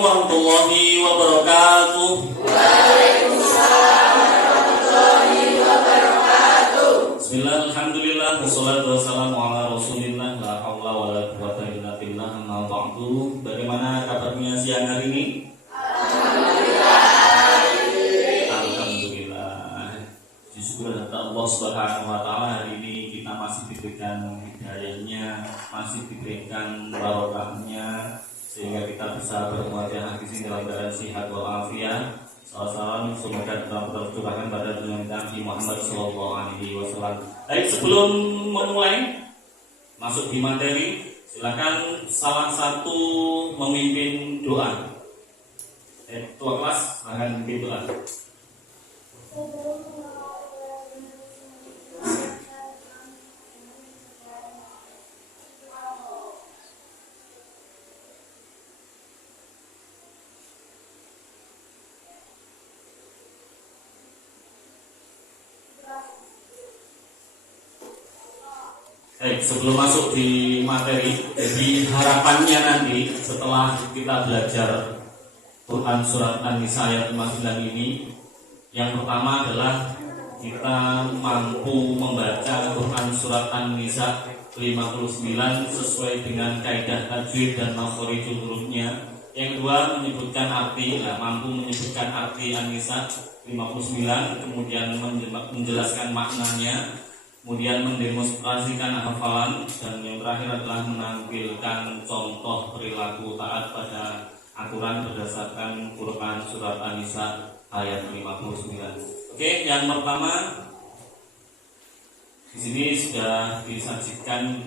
warahmatullahi wabarakatuh. Waalaikumsalam warahmatullahi wabarakatuh. Bismillah, alhamdulillah, wassalatu wassalamu ala rasulillah, la haula wala quwwata illa billah, amma ba'du. Bagaimana kabarnya siang hari ini? Alhamdulillah. Syukur kepada Allah Subhanahu wa taala, hari ini kita masih diberikan hidayahnya, masih diberikan barokahnya, sehingga kita bisa bermuajah di sini dalam keadaan sehat walafiat. Salam semoga tetap tercurahkan pada Nabi Muhammad SAW. Baik, sebelum memulai masuk di materi, silakan salah satu memimpin doa. Ketua kelas akan memimpin doa. Baik, sebelum masuk di materi, jadi harapannya nanti setelah kita belajar Quran Surat An-Nisa ayat 59 ini, yang pertama adalah kita mampu membaca Quran Surat An-Nisa 59 sesuai dengan kaidah tajwid dan makhorijul hurufnya. Yang kedua menyebutkan arti, mampu menyebutkan arti An-Nisa 59, kemudian menjelaskan maknanya, kemudian mendemonstrasikan hafalan, dan yang terakhir adalah menampilkan contoh perilaku taat pada aturan berdasarkan Quran Surat An-Nisa ayat 59. Oke, yang pertama di sini sudah disajikan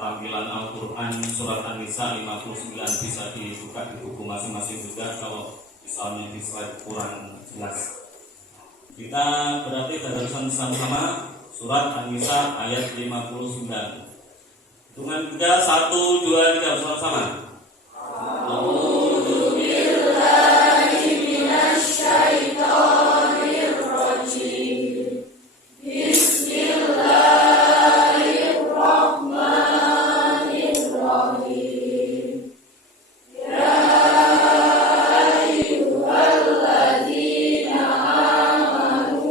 tampilan Al-Quran Surat An-Nisa 59, bisa dibuka di buku masing-masing juga kalau misalnya di slide kurang jelas. Kita berarti belajar sama-sama Surat An-Nisa ayat 59. Hitungan 3, 1, 2, 3, sama-sama. A'udzu billahi minasy syaithanir rajim. Bismillahirrahmanirrahim. Ya ayyuhalladzina amanu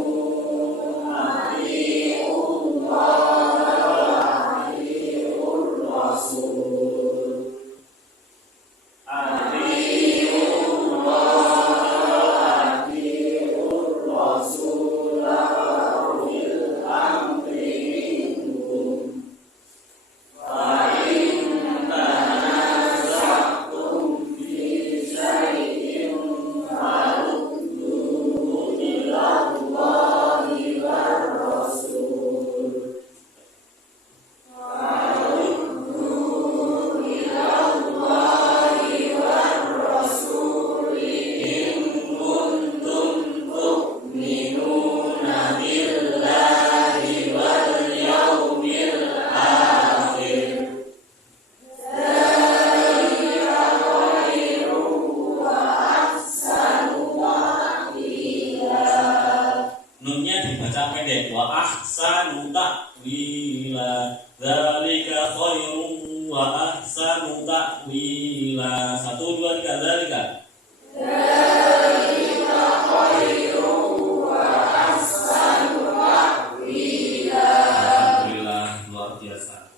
nunnya dibaca pendek, wa ahsanu ta'wila, dzalika khairum wa ahsanu ta'wila. 1, 2, 3, dzalika. Dzalika khairum wa ahsanu ta'wila. Alhamdulillah, luar biasa.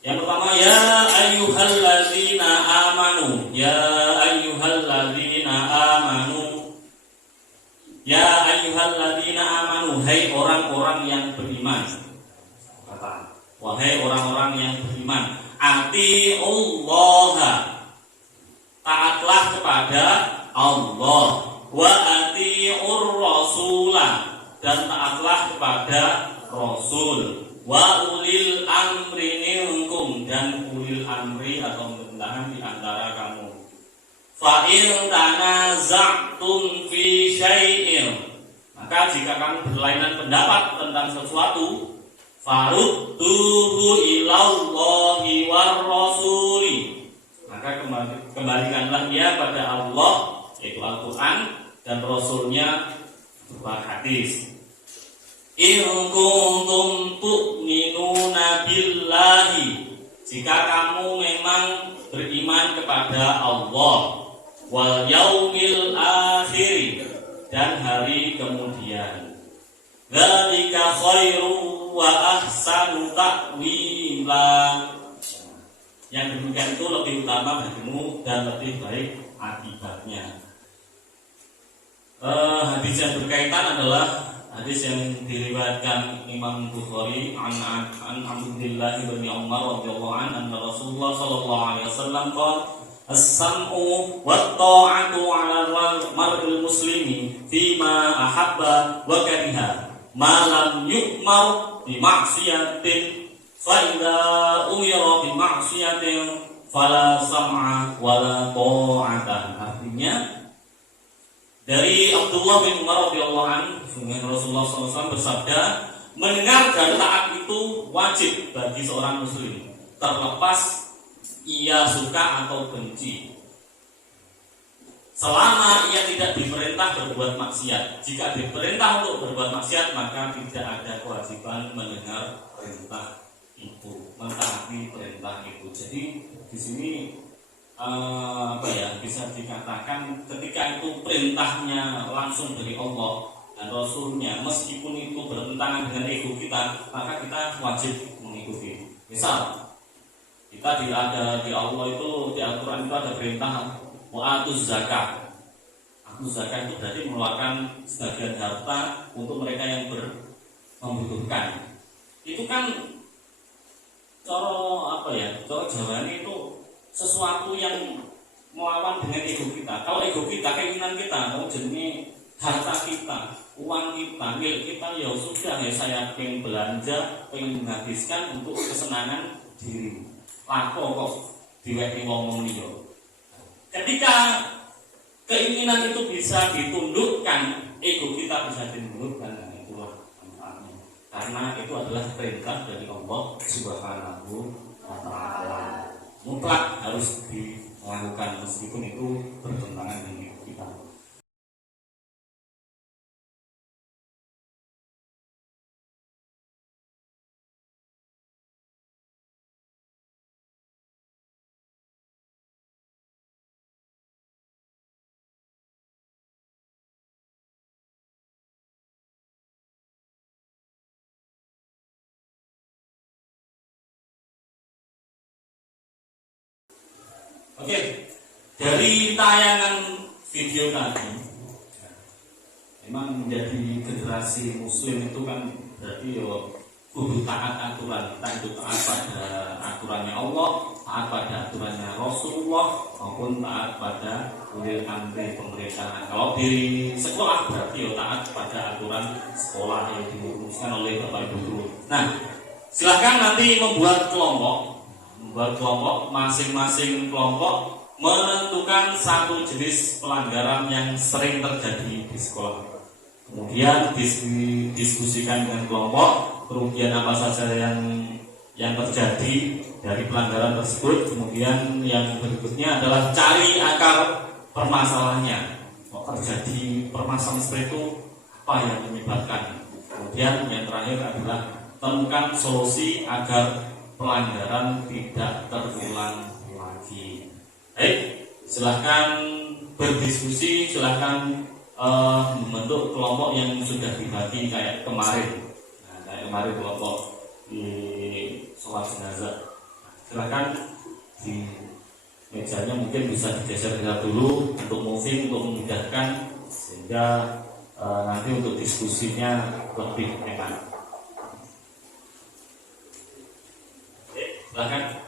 Yang pertama, ya ayyuhalladzina amanu, ya ayyuhalladzina amanu. Ya ayyuhalladzina amanu, hai orang-orang yang beriman. Kata, wahai orang-orang yang beriman, atiullaha, taatlah kepada Allah, wa atiur rasulah, dan taatlah kepada Rasul, wa ulil amri minkum, dan ulil amri atau pemerintahan di antara kamu. Fa in tanaza'tum fi syai'in, maka jika kamu berlainan pendapat tentang sesuatu, farudduhu ilallahi war rasuli, maka kembalikanlah dia pada Allah, yaitu Al-Quran, dan Rasulnya berupa hadis. In kuntum tu'minuna billahi, jika kamu memang beriman beriman kepada Allah wal yaumil akhir dan hari kemudian. Dzalika khairu wa ahsanu ta'wila. Yang demikian itu lebih utama bagimu dan lebih baik akibatnya. Hadis yang berkaitan adalah hadis yang diriwayatkan Imam Bukhari an Abdullah bin Umar radhiyallahu anhu Rasulullah sallallahu alaihi wasallam qala as-sam'u wat-ta'atu 'ala al-mar'il muslimi fima ahabba wa kariha ma lam yu'mar bi ma'siyatin fa idza umira bi ma'siyatin fala sam'a wala ta'ata. Artinya dari Abdullah bin Umar radhiyallahu anhu, Rasulullah SAW bersabda, mendengar dan taat itu wajib bagi seorang muslim, terlepas ia suka atau benci. Selama ia tidak diperintah berbuat maksiat. Jika diperintah untuk berbuat maksiat, maka tidak ada kewajiban mendengar perintah itu, mentaati perintah itu. Jadi di sini bisa dikatakan ketika itu perintahnya langsung dari Allah dan Rasulnya, meskipun itu bertentangan dengan ego kita, maka kita wajib mengikuti. Misal kita di Allah itu, di Al-Quran itu ada perintah wa'atuz zakat. Atuz zakat itu berarti mengeluarkan sebagian harta untuk mereka yang membutuhkan. Itu kan cara Jawanya itu sesuatu yang melawan dengan ego kita. Kalau ego kita, keinginan kita, mau jenis harta kita, uang kita, milik kita, ya sudah ya saya pengen belanja, pengen menghabiskan untuk kesenangan diri. Lako kok diweki wong liya. Ketika keinginan itu bisa ditundukkan, ego kita bisa ditundukkan, dan itulah manfaatnya. Karena itu adalah perintah dari Allah Subhanahu wa Ta'ala. Mutlak harus dilakukan meskipun itu bertentangan dengan kita. Oke, dari tayangan video tadi, memang menjadi generasi Muslim itu kan berarti kudu taat aturan, kita itu taat pada aturannya Allah, taat pada aturannya Rasulullah, maupun taat pada ulil amri pemerintahan. Kalau di sekolah berarti taat pada aturan sekolah yang dirumuskan oleh Bapak Ibu guru. Nah, silakan nanti membuat kelompok, masing-masing kelompok menentukan satu jenis pelanggaran yang sering terjadi di sekolah. Kemudian diskusikan dengan kelompok kerugian apa saja yang terjadi dari pelanggaran tersebut. Kemudian yang berikutnya adalah cari akar permasalahannya. Kok terjadi permasalahan seperti itu, apa yang menyebabkan? Kemudian yang terakhir adalah temukan solusi agar pelanggaran tidak terulang lagi. Baik, silahkan berdiskusi, silahkan membentuk kelompok yang sudah dibagi kayak kemarin. Nah, kayak kemarin kelompok di sholat jenazah. Silahkan di mejanya mungkin bisa digeser dulu untuk moving, untuk memudahkan sehingga nanti untuk diskusinya lebih enak. Silahkan.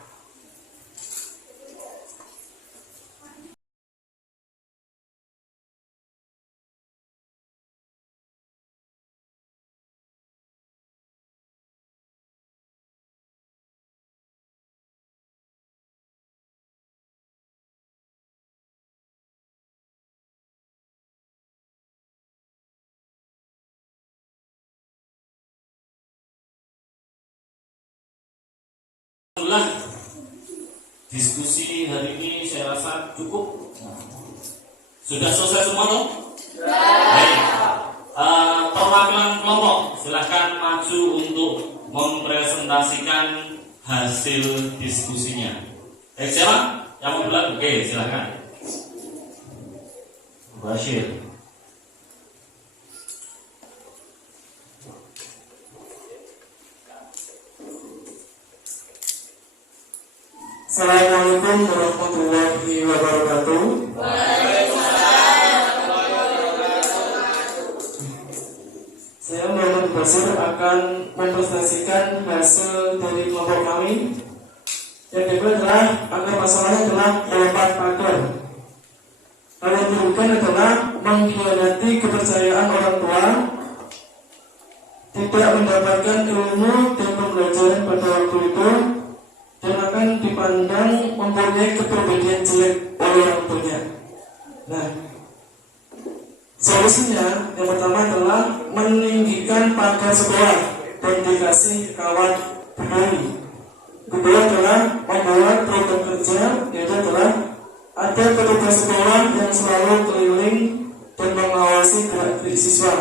Diskusi hari ini saya rasa cukup. Sudah selesai semua loh? Baik. Perwakilan kelompok silahkan maju untuk mempresentasikan hasil diskusinya. Baik, siapa Yang mau duluan? Oke, silakan. Bashir. Assalamualaikum warahmatullahi wabarakatuh. Saya Muhammad Basir akan mempresentasikan hasil dari kelompok kami. Yang kedua adalah akar masalahnya adalah melompat pagar. Hal yang dilakukan adalah mengkhianati kepercayaan orang tua, tidak mendapatkan ilmu dan pembelajaran pada waktu itu, dan akan dipandang mempunyai kepribadian jelek oleh orang tuanya. Nah, solusinya yang pertama adalah meninggikan pagar sekolah dan dikasih kawat berduri. Kedua adalah membuat program kerja, yaitu adalah ada petugas sekolah yang selalu keliling dan mengawasi gerak-gerik siswa.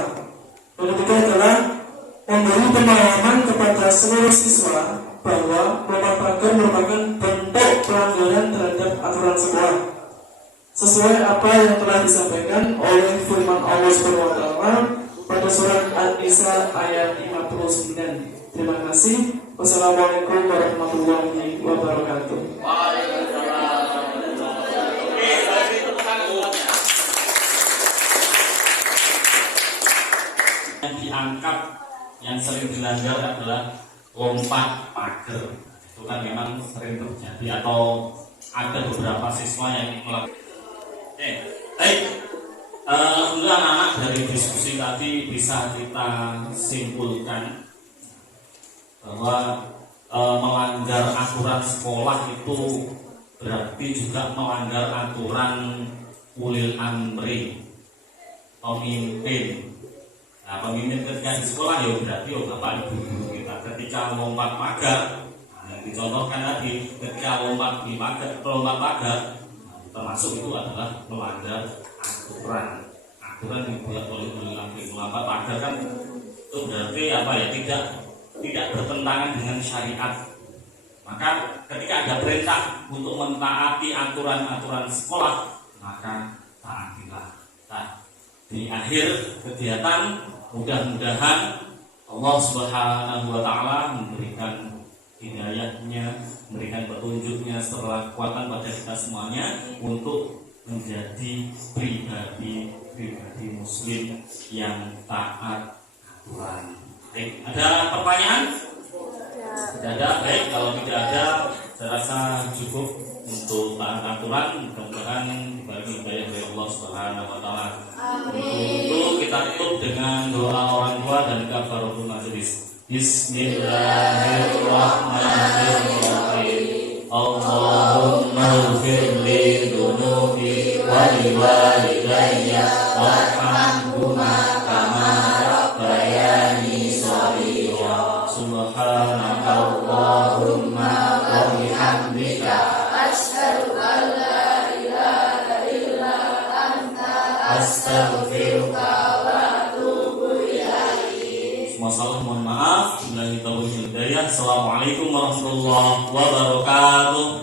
Dan ketiga adalah memberi pemahaman kepada seluruh siswa bahwa melompat pagar merupakan bentuk pelanggaran terhadap aturan sekolah sesuai apa yang telah disampaikan oleh firman Allah SWT pada surat An-Nisa ayat 59. Terima kasih. Wassalamualaikum warahmatullahi wabarakatuh. Yang diangkat, yang sering dilanggar adalah lompat pagar. Itu kan memang sering terjadi atau ada beberapa siswa yang melakukan. Baik. Alhamdulillah anak dari diskusi tadi bisa kita simpulkan bahwa melanggar aturan sekolah itu berarti juga melanggar aturan ulil amri, pemimpin. Nah, pemimpin ketika di sekolah ya berarti bapak ibu guru kita. Ketika lompat pagar, yang dicontohkan tadi, ketika lompat pagar, termasuk itu adalah melanggar aturan yang dibuat oleh ulil amri. Melompat pagar kan itu berarti apa ya, tidak bertentangan dengan syariat. Maka ketika ada perintah untuk mentaati aturan-aturan sekolah, maka taatilah. Nah, di akhir kegiatan mudah-mudahan Allah Subhanahu wa taala memberikan hidayahnya, memberikan petunjuknya serta kekuatan pada kita semuanya untuk menjadi pribadi muslim yang taat aturan. Baik, ada pertanyaan? Tidak ada. Baik, kalau tidak ada, saya rasa cukup untuk taat aturan. Mudah-mudahan dibagi hidayah dari Allah Subhanahu wa taala. Untuk kita tutup dengan doa orang tua dan kafaratul majelis. Bismillahirrahmanirrahim. Allahumma ighfir li dhunubi wa li walidayya warhamhuma kama rabbayani shaghira. Subhanakallahumma wa bihamdika asyhadu an la ilaha illa anta astaghfiruka wa atubu ilaik. Semua salah mohon maaf. Assalamualaikum warahmatullahi wabarakatuh.